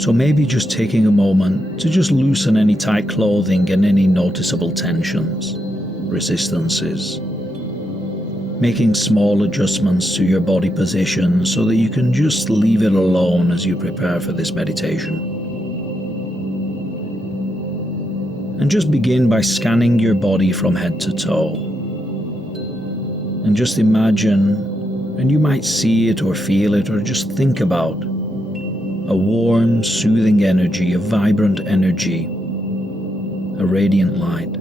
So maybe just taking a moment to just loosen any tight clothing and any noticeable tensions, resistances. Making small adjustments to your body position so that you can just leave it alone as you prepare for this meditation. And just begin by scanning your body from head to toe. And just imagine, and you might see it or feel it or just think about, a warm, soothing energy, a vibrant energy, a radiant light,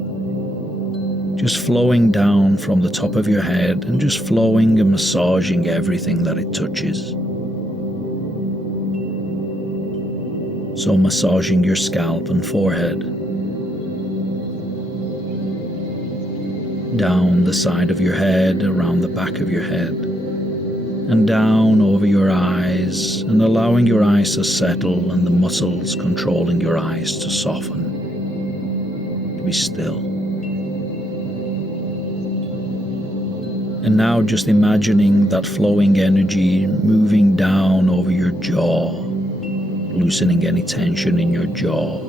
just flowing down from the top of your head and just flowing and massaging everything that it touches. So massaging your scalp and forehead, down the side of your head, around the back of your head, and down over your eyes, and allowing your eyes to settle and the muscles controlling your eyes to soften, to be still. And now just imagining that flowing energy moving down over your jaw, loosening any tension in your jaw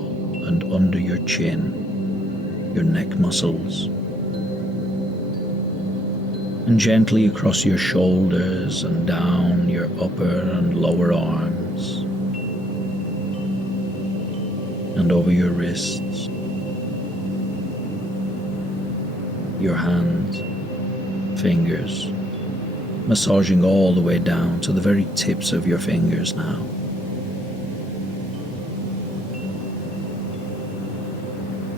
and under your chin, your neck muscles, and gently across your shoulders and down your upper and lower arms, and over your wrists, your hands, fingers, massaging all the way down to the very tips of your fingers now.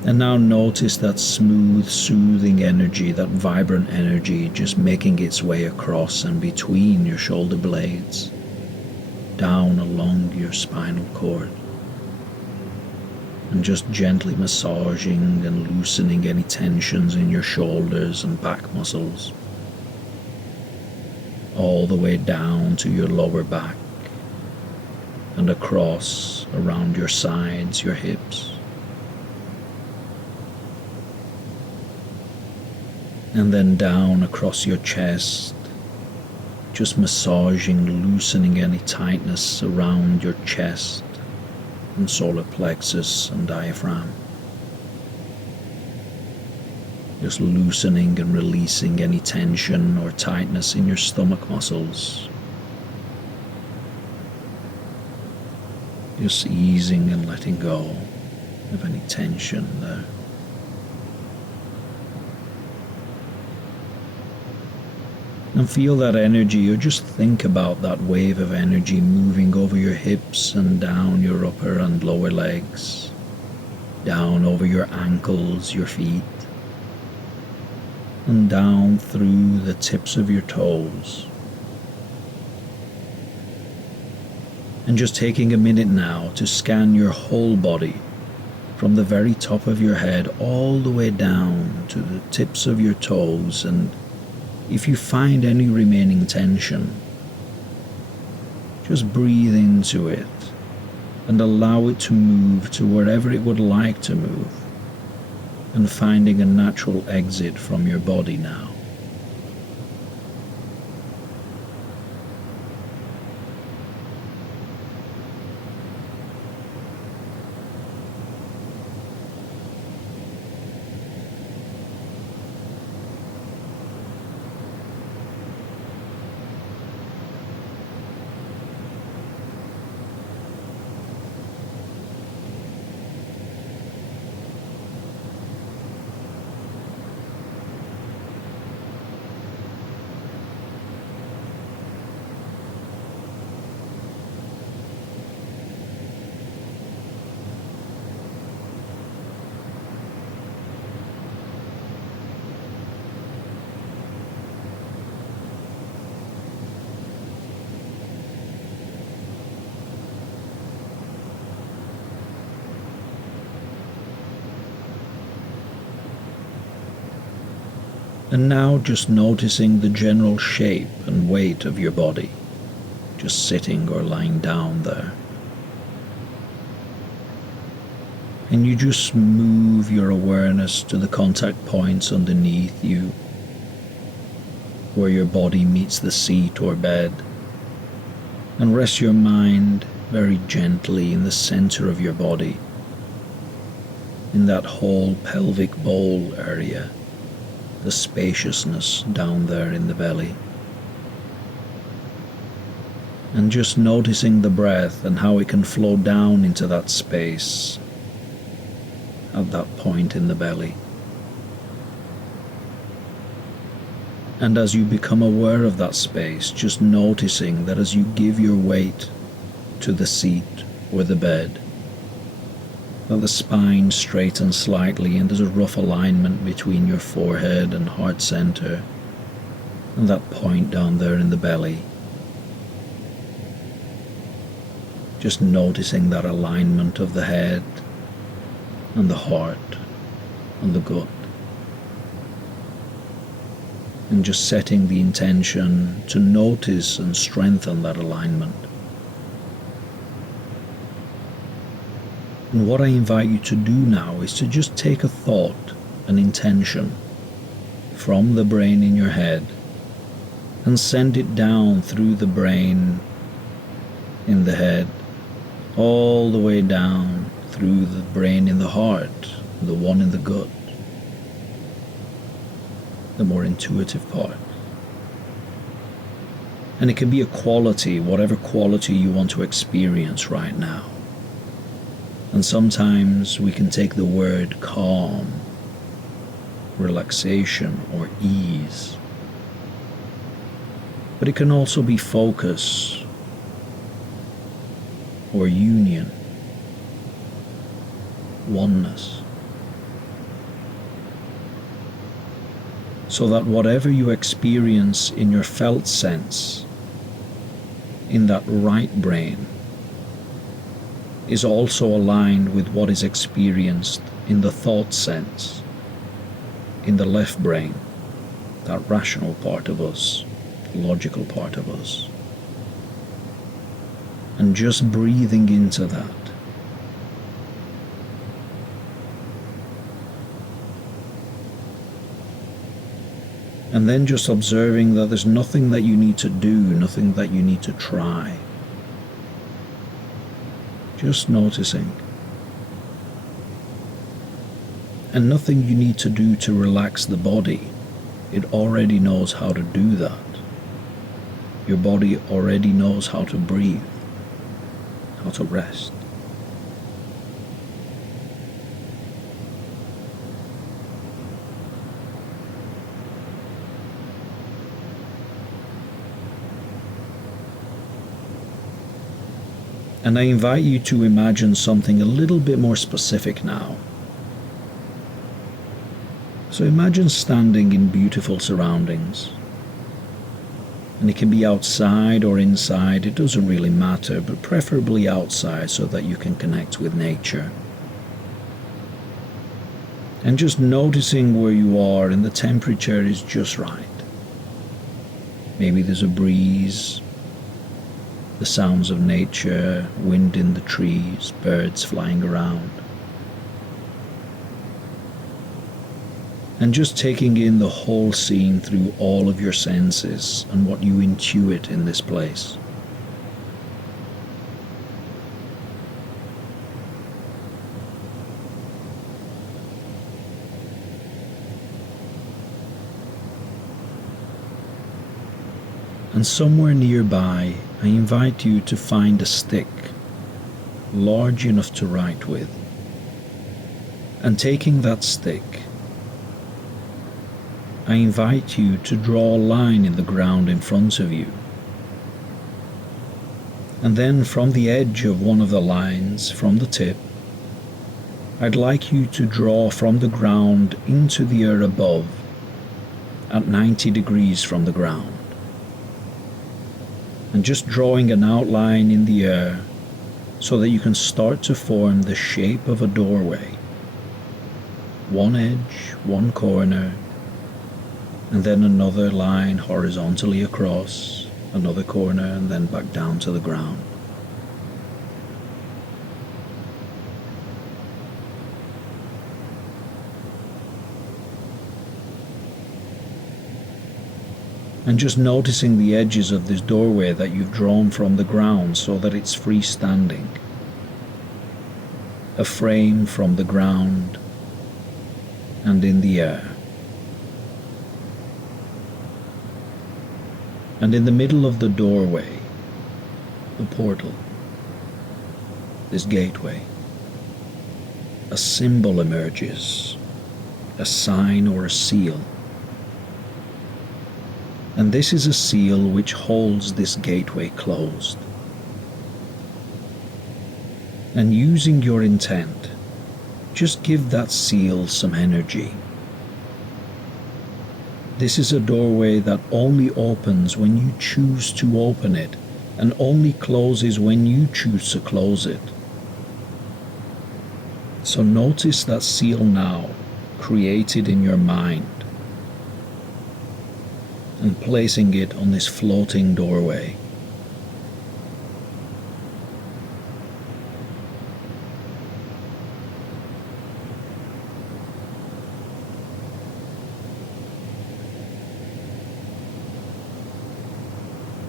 And now notice that smooth, soothing energy, that vibrant energy just making its way across and between your shoulder blades, down along your spinal cord, and just gently massaging and loosening any tensions in your shoulders and back muscles, all the way down to your lower back and across around your sides, your hips, and then down across your chest, just massaging, loosening any tightness around your chest and solar plexus and diaphragm. Just loosening and releasing any tension or tightness in your stomach muscles. Just easing and letting go of any tension there. And feel that energy, or just think about that wave of energy moving over your hips and down your upper and lower legs, down over your ankles, your feet, and down through the tips of your toes. And just taking a minute now to scan your whole body from the very top of your head all the way down to the tips of your toes, and if you find any remaining tension, just breathe into it and allow it to move to wherever it would like to move, and finding a natural exit from your body now. And now just noticing the general shape and weight of your body, just sitting or lying down there. And you just move your awareness to the contact points underneath you, where your body meets the seat or bed, and rest your mind very gently in the center of your body, in that whole pelvic bowl area, the spaciousness down there in the belly. And just noticing the breath and how it can flow down into that space at that point in the belly. And as you become aware of that space, just noticing that as you give your weight to the seat or the bed, that the spine straightens slightly and there's a rough alignment between your forehead and heart center and that point down there in the belly. Just noticing that alignment of the head and the heart and the gut. And just setting the intention to notice and strengthen that alignment. And what I invite you to do now is to just take a thought, an intention, from the brain in your head and send it down through the brain in the head, all the way down through the brain in the heart, the one in the gut, the more intuitive part. And it can be a quality, whatever quality you want to experience right now. And sometimes we can take the word calm, relaxation, or ease. But it can also be focus, or union, oneness. So that whatever you experience in your felt sense, in that right brain, is also aligned with what is experienced in the thought sense, in the left brain, that rational part of us, the logical part of us. And just breathing into that. And then just observing that there's nothing that you need to do, nothing that you need to try. Just noticing. And nothing you need to do to relax the body. It already knows how to do that. Your body already knows how to breathe, how to rest. And I invite you to imagine something a little bit more specific now. So imagine standing in beautiful surroundings. And it can be outside or inside, it doesn't really matter, but preferably outside so that you can connect with nature. And just noticing where you are and the temperature is just right. Maybe there's a breeze, the sounds of nature, wind in the trees, birds flying around. And just taking in the whole scene through all of your senses and what you intuit in this place. And somewhere nearby, I invite you to find a stick large enough to write with. And taking that stick, I invite you to draw a line in the ground in front of you. And then from the edge of one of the lines, from the tip, I'd like you to draw from the ground into the air above at 90 degrees from the ground. And just drawing an outline in the air so that you can start to form the shape of a doorway. One edge, one corner, and then another line horizontally across, another corner, and then back down to the ground. And just noticing the edges of this doorway that you've drawn from the ground so that it's freestanding. A frame from the ground and in the air. And in the middle of the doorway, the portal, this gateway, a symbol emerges, a sign or a seal. And this is a seal which holds this gateway closed. And using your intent, just give that seal some energy. This is a doorway that only opens when you choose to open it, and only closes when you choose to close it. So notice that seal now, created in your mind, and placing it on this floating doorway.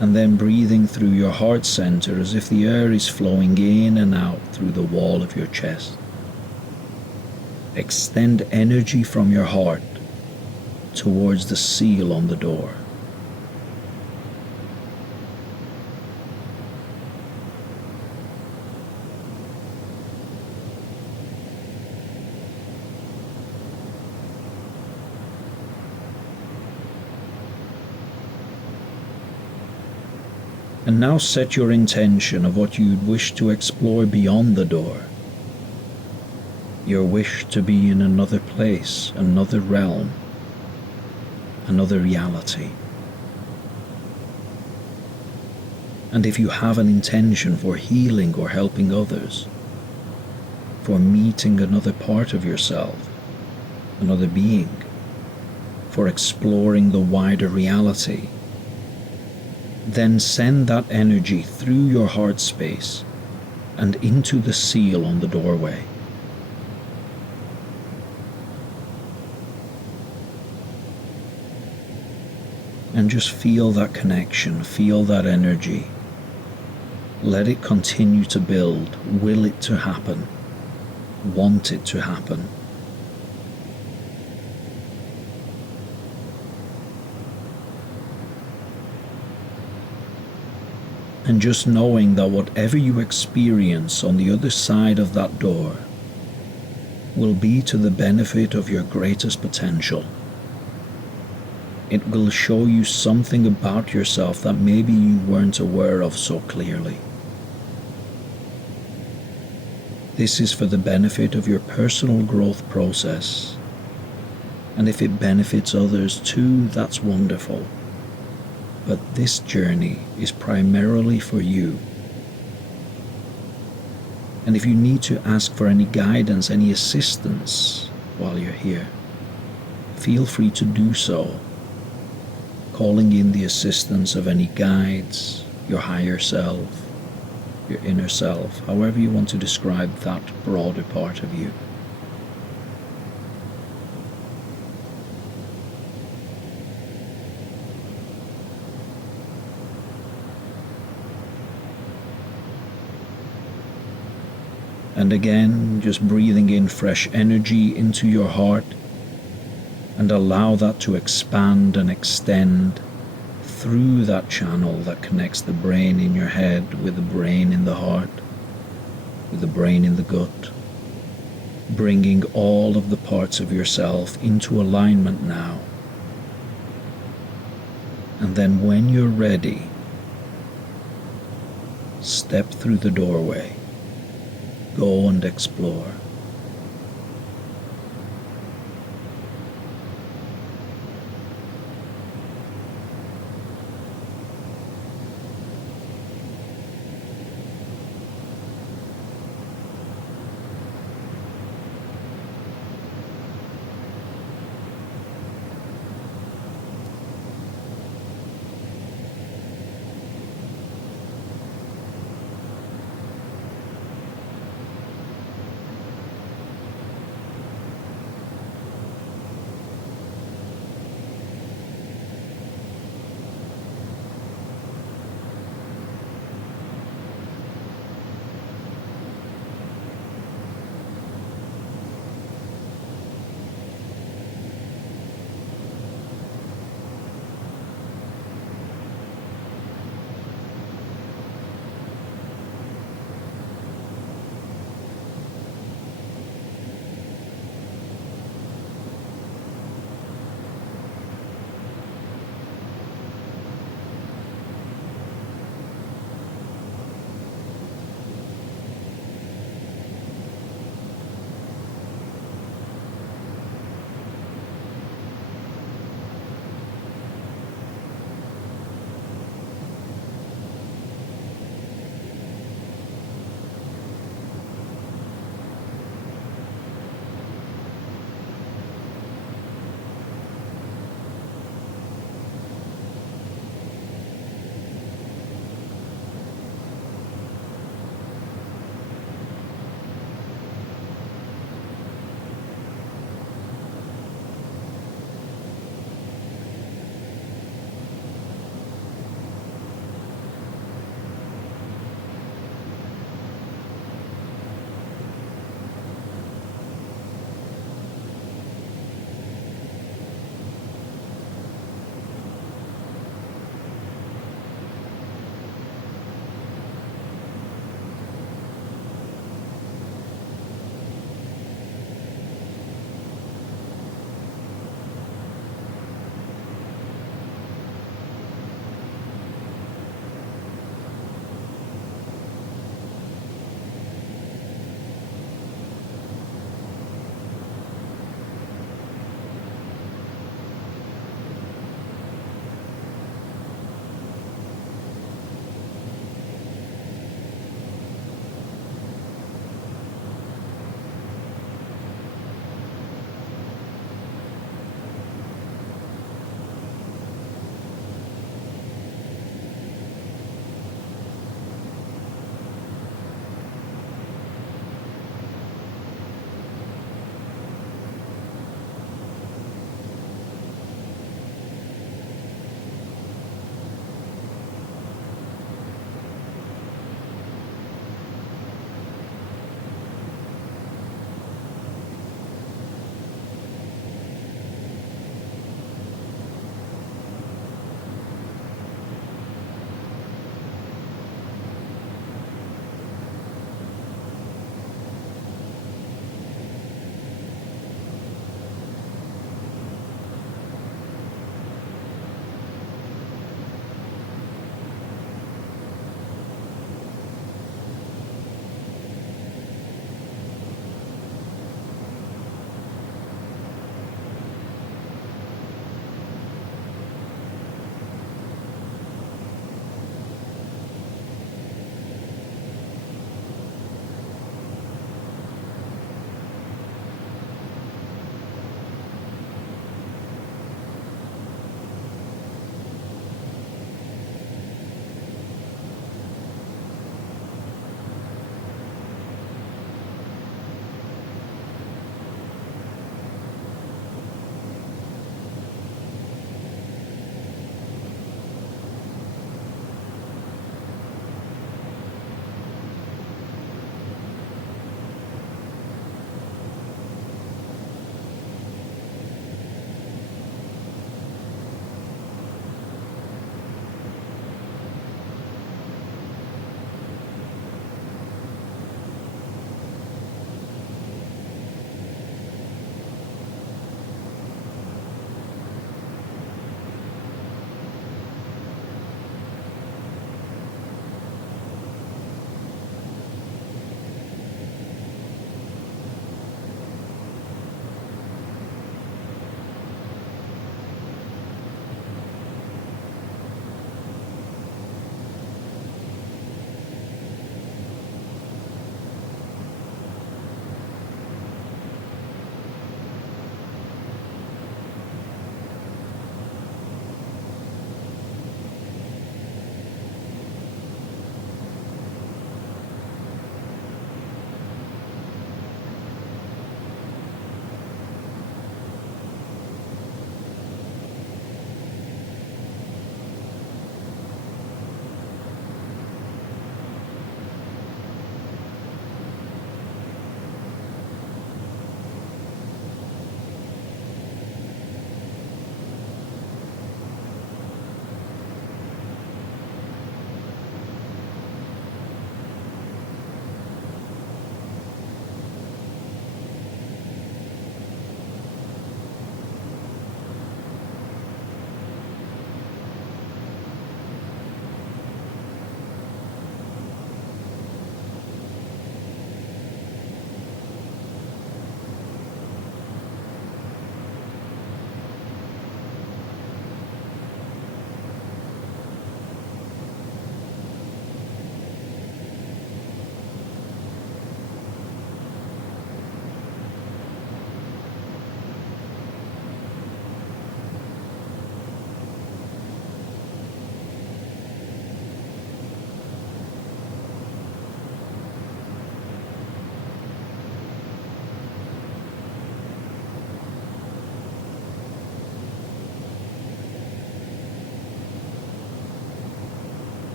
And then breathing through your heart center as if the air is flowing in and out through the wall of your chest. Extend energy from your heart towards the seal on the door. And now set your intention of what you'd wish to explore beyond the door. Your wish to be in another place, another realm, another reality. And if you have an intention for healing or helping others, for meeting another part of yourself, another being, for exploring the wider reality, then send that energy through your heart space and into the seal on the doorway. And just feel that connection, feel that energy. Let it continue to build, will it to happen, want it to happen. And just knowing that whatever you experience on the other side of that door will be to the benefit of your greatest potential. It will show you something about yourself that maybe you weren't aware of so clearly. This is for the benefit of your personal growth process. And if it benefits others too, that's wonderful. But this journey is primarily for you. And if you need to ask for any guidance, any assistance while you're here, feel free to do so, calling in the assistance of any guides, your higher self, your inner self, however you want to describe that broader part of you. And again, just breathing in fresh energy into your heart, and allow that to expand and extend through that channel that connects the brain in your head with the brain in the heart, with the brain in the gut, bringing all of the parts of yourself into alignment now. And then when you're ready, step through the doorway. Go and explore.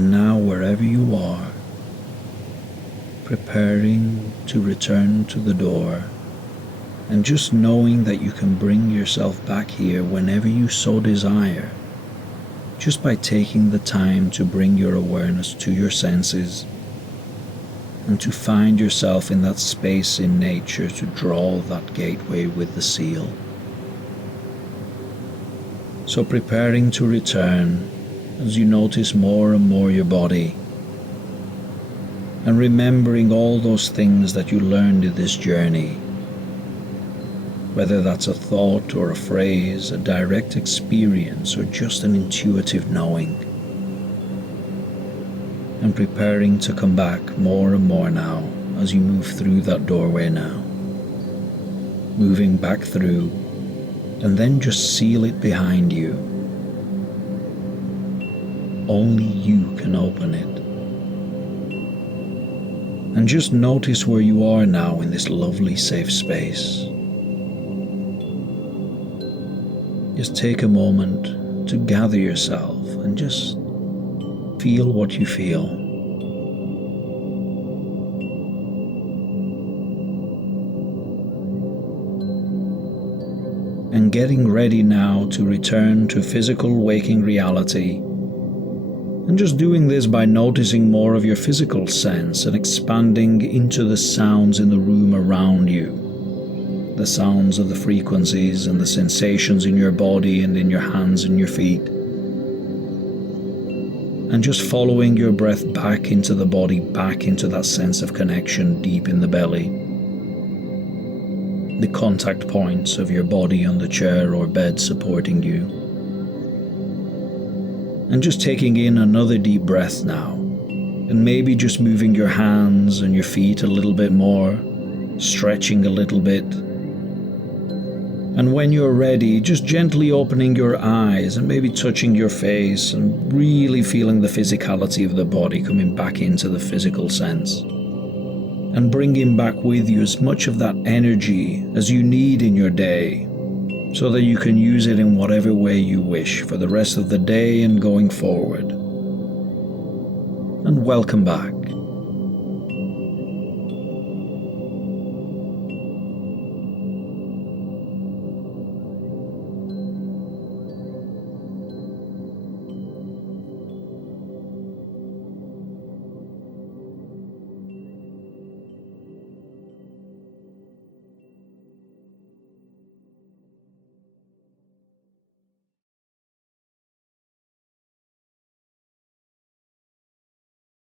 And now, wherever you are, preparing to return to the door, and just knowing that you can bring yourself back here whenever you so desire, just by taking the time to bring your awareness to your senses and to find yourself in that space in nature to draw that gateway with the seal. So preparing to return as you notice more and more your body, and remembering all those things that you learned in this journey, whether that's a thought or a phrase, a direct experience, or just an intuitive knowing. And preparing to come back more and more now as you move through that doorway now. Moving back through, and then just seal it behind you. Only you can open it. And just notice where you are now in this lovely safe space. Just take a moment to gather yourself and just feel what you feel. And getting ready now to return to physical waking reality. And just doing this by noticing more of your physical sense and expanding into the sounds in the room around you. The sounds of the frequencies and the sensations in your body and in your hands and your feet. And just following your breath back into the body, back into that sense of connection deep in the belly. The contact points of your body on the chair or bed supporting you. And just taking in another deep breath now, and maybe just moving your hands and your feet a little bit more, stretching a little bit. And when you're ready, just gently opening your eyes and maybe touching your face and really feeling the physicality of the body coming back into the physical sense. And bringing back with you as much of that energy as you need in your day, so that you can use it in whatever way you wish for the rest of the day and going forward. And welcome back.